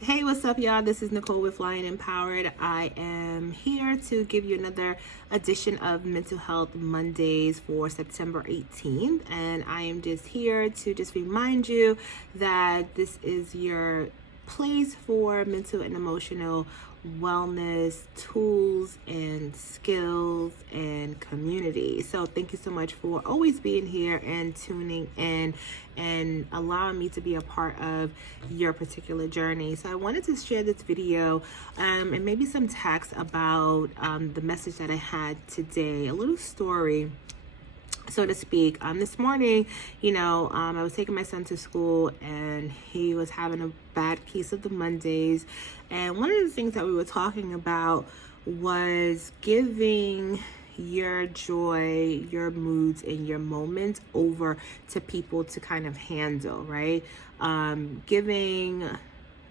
Hey, what's up, y'all? This is Nicole with Lion Empowered. I am here to give you another edition of Mental Health Mondays for September 18th. And I am just here to just remind you that this is your place for mental and emotional wellness tools and skills and community. So thank you so much for always being here and tuning in and allowing me to be a part of your particular journey. So I wanted to share this video and maybe some text about the message that I had today, a little story, so to speak. This morning, I was taking my son to school and he was having a bad case of the Mondays. And one of the things that we were talking about was giving your joy, your moods, and your moments over to people to kind of handle, right? Giving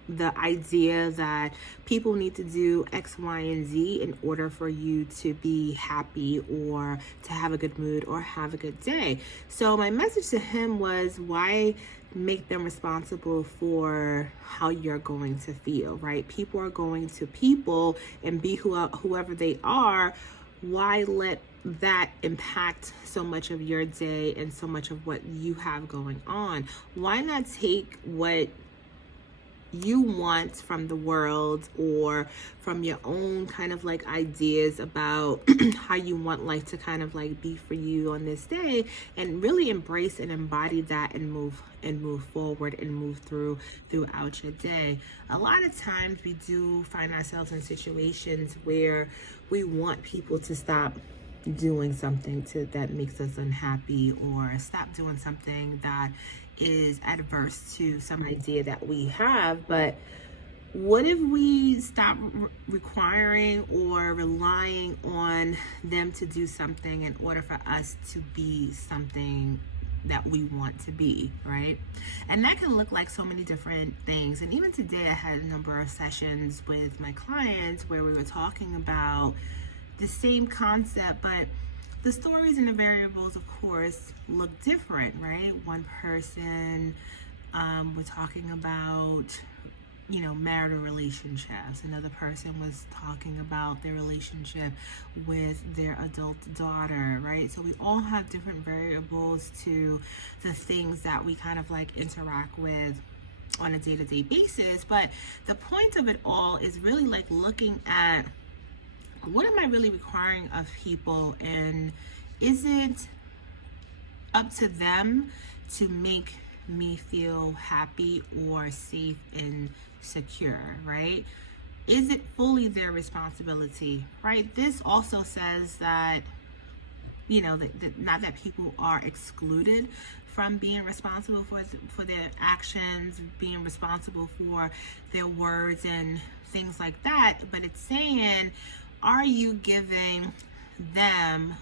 the idea that people need to do X, Y, and Z in order for you to be happy or to have a good mood or have a good day. So my message to him was, why make them responsible for how you're going to feel, right? People are going to people and be whoever they are. Why let that impact so much of your day and so much of what you have going on? Why not take what you want from the world or from your own kind of like ideas about how you want life to kind of like be for you on this day, and really embrace and embody that and move forward and move throughout your day. A lot of times we do find ourselves in situations where we want people to stop doing something that makes us unhappy, or stop doing something that is adverse to some idea that we have. But what if we stop requiring or relying on them to do something in order for us to be something that we want to be, right? And that can look like so many different things. And even today I had a number of sessions with my clients where we were talking about the same concept, but the stories and the variables, of course, look different, right? One person, we're talking about, marital relationships. Another person was talking about their relationship with their adult daughter, right? So we all have different variables to the things that we kind of like interact with on a day-to-day basis. But the point of it all is really like looking at, what am I really requiring of people, and is it up to them to make me feel happy or safe and secure, right? Is it fully their responsibility, right? This also says that, not that people are excluded from being responsible for their actions, being responsible for their words and things like that, but it's saying, are you giving them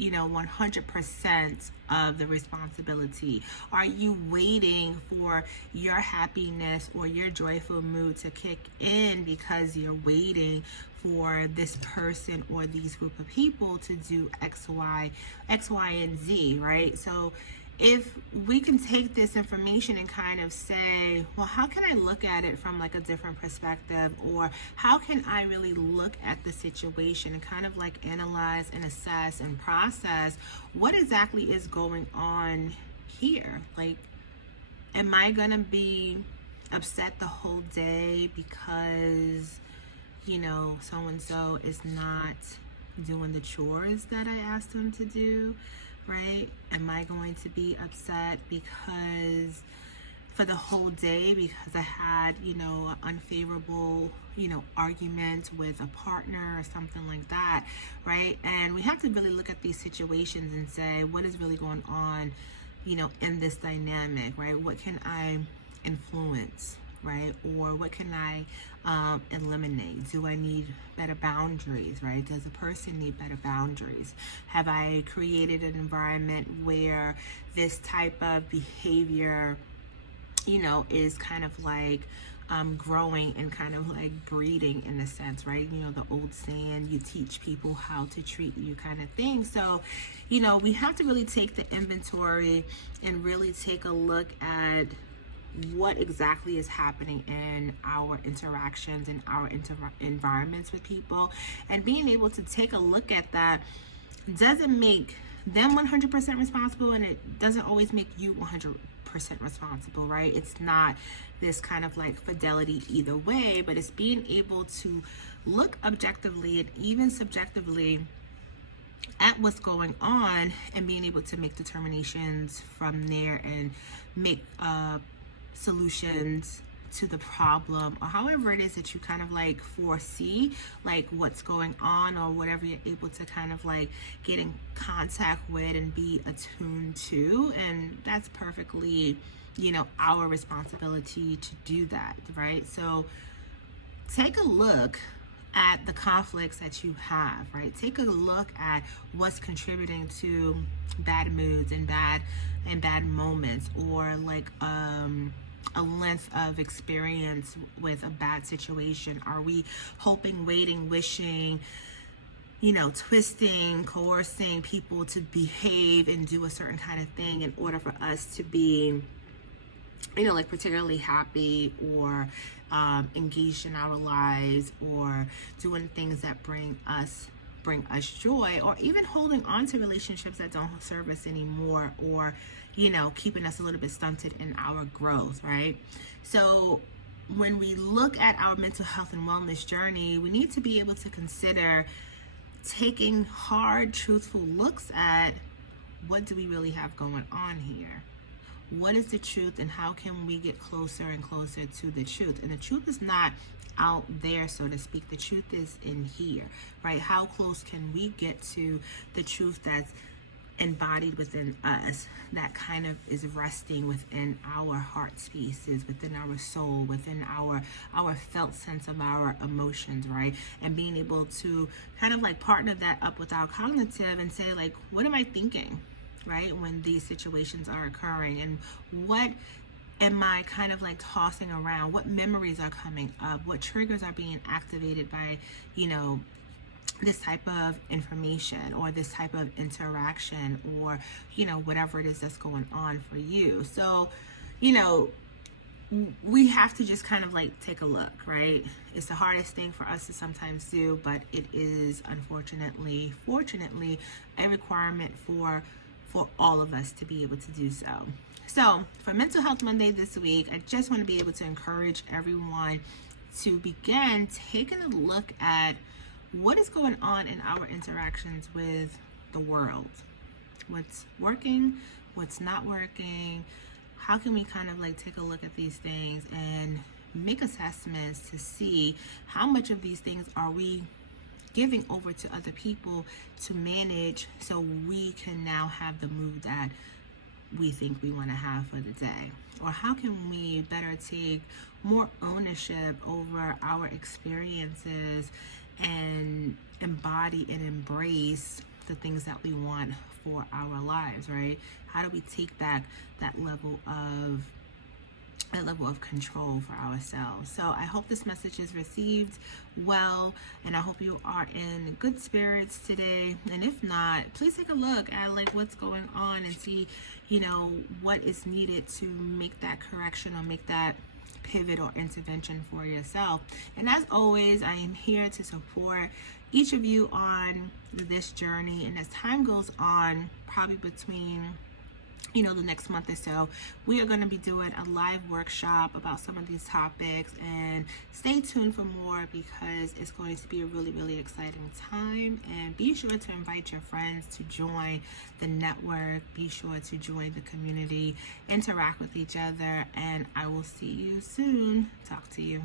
100% of the responsibility? Are you waiting for your happiness or your joyful mood to kick in because you're waiting for this person or these group of people to do X, Y, and Z, right? So if we can take this information and kind of say, well, how can I look at it from like a different perspective, or how can I really look at the situation and kind of like analyze and assess and process what exactly is going on here? Like, am I gonna be upset the whole day because so and so is not doing the chores that I asked them to do, right? Am I going to be upset because for the whole day because I had, an unfavorable, argument with a partner or something like that, right? And we have to really look at these situations and say, what is really going on, in this dynamic, right? What can I influence, right? Or what can I eliminate? Do I need better boundaries, right? Does a person need better boundaries? Have I created an environment where this type of behavior, is kind of like growing and kind of like breeding in a sense, right? The old saying, you teach people how to treat you kind of thing. So, we have to really take the inventory and really take a look at what exactly is happening in our interactions and our environments with people, and being able to take a look at that doesn't make them 100% responsible, and it doesn't always make you 100% responsible, right? It's not this kind of like fidelity either way, but it's being able to look objectively and even subjectively at what's going on and being able to make determinations from there and make solutions to the problem, or however it is that you kind of like foresee like what's going on, or whatever you're able to kind of like get in contact with and be attuned to. And that's perfectly, our responsibility to do that, right? So take a look at the conflicts that you have, right? Take a look at what's contributing to bad moods and bad moments, or like a length of experience with a bad situation. Are we hoping, waiting, wishing, twisting, coercing people to behave and do a certain kind of thing in order for us to be, like particularly happy, or engaged in our lives, or doing things that bring us joy, or even holding on to relationships that don't serve us anymore, or keeping us a little bit stunted in our growth, right? So when we look at our mental health and wellness journey, we need to be able to consider taking hard, truthful looks at what do we really have going on here. What is the truth, and how can we get closer and closer to the truth? And the truth is not out there, so to speak. The truth is in here, right? How close can we get to the truth that's embodied within us, that kind of is resting within our heart spaces, within our soul, within our felt sense of our emotions, right? And being able to kind of like partner that up with our cognitive and say, like, what am I thinking, right, when these situations are occurring? And what am I kind of like tossing around? What memories are coming up? What triggers are being activated by, this type of information, or this type of interaction, or, whatever it is that's going on for you? So, we have to just kind of like take a look, right? It's the hardest thing for us to sometimes do, but it is fortunately, a requirement for all of us to be able to do so. So for Mental Health Monday this week, I just want to be able to encourage everyone to begin taking a look at what is going on in our interactions with the world. What's working, what's not working. How can we kind of like take a look at these things and make assessments to see how much of these things are we giving over to other people to manage, so we can now have the mood that we think we want to have for the day? Or how can we better take more ownership over our experiences and embody and embrace the things that we want for our lives, right? How do we take back that level of control for ourselves? So I hope this message is received well, and I hope you are in good spirits today. And if not, please take a look at like what's going on and see, what is needed to make that correction or make that pivot or intervention for yourself. And as always, I am here to support each of you on this journey. And as time goes on, probably between the next month or so, we are going to be doing a live workshop about some of these topics, and stay tuned for more, because it's going to be a really, really exciting time. And be sure to invite your friends to join the network. Be sure to join the community, interact with each other, and I will see you soon. Talk to you.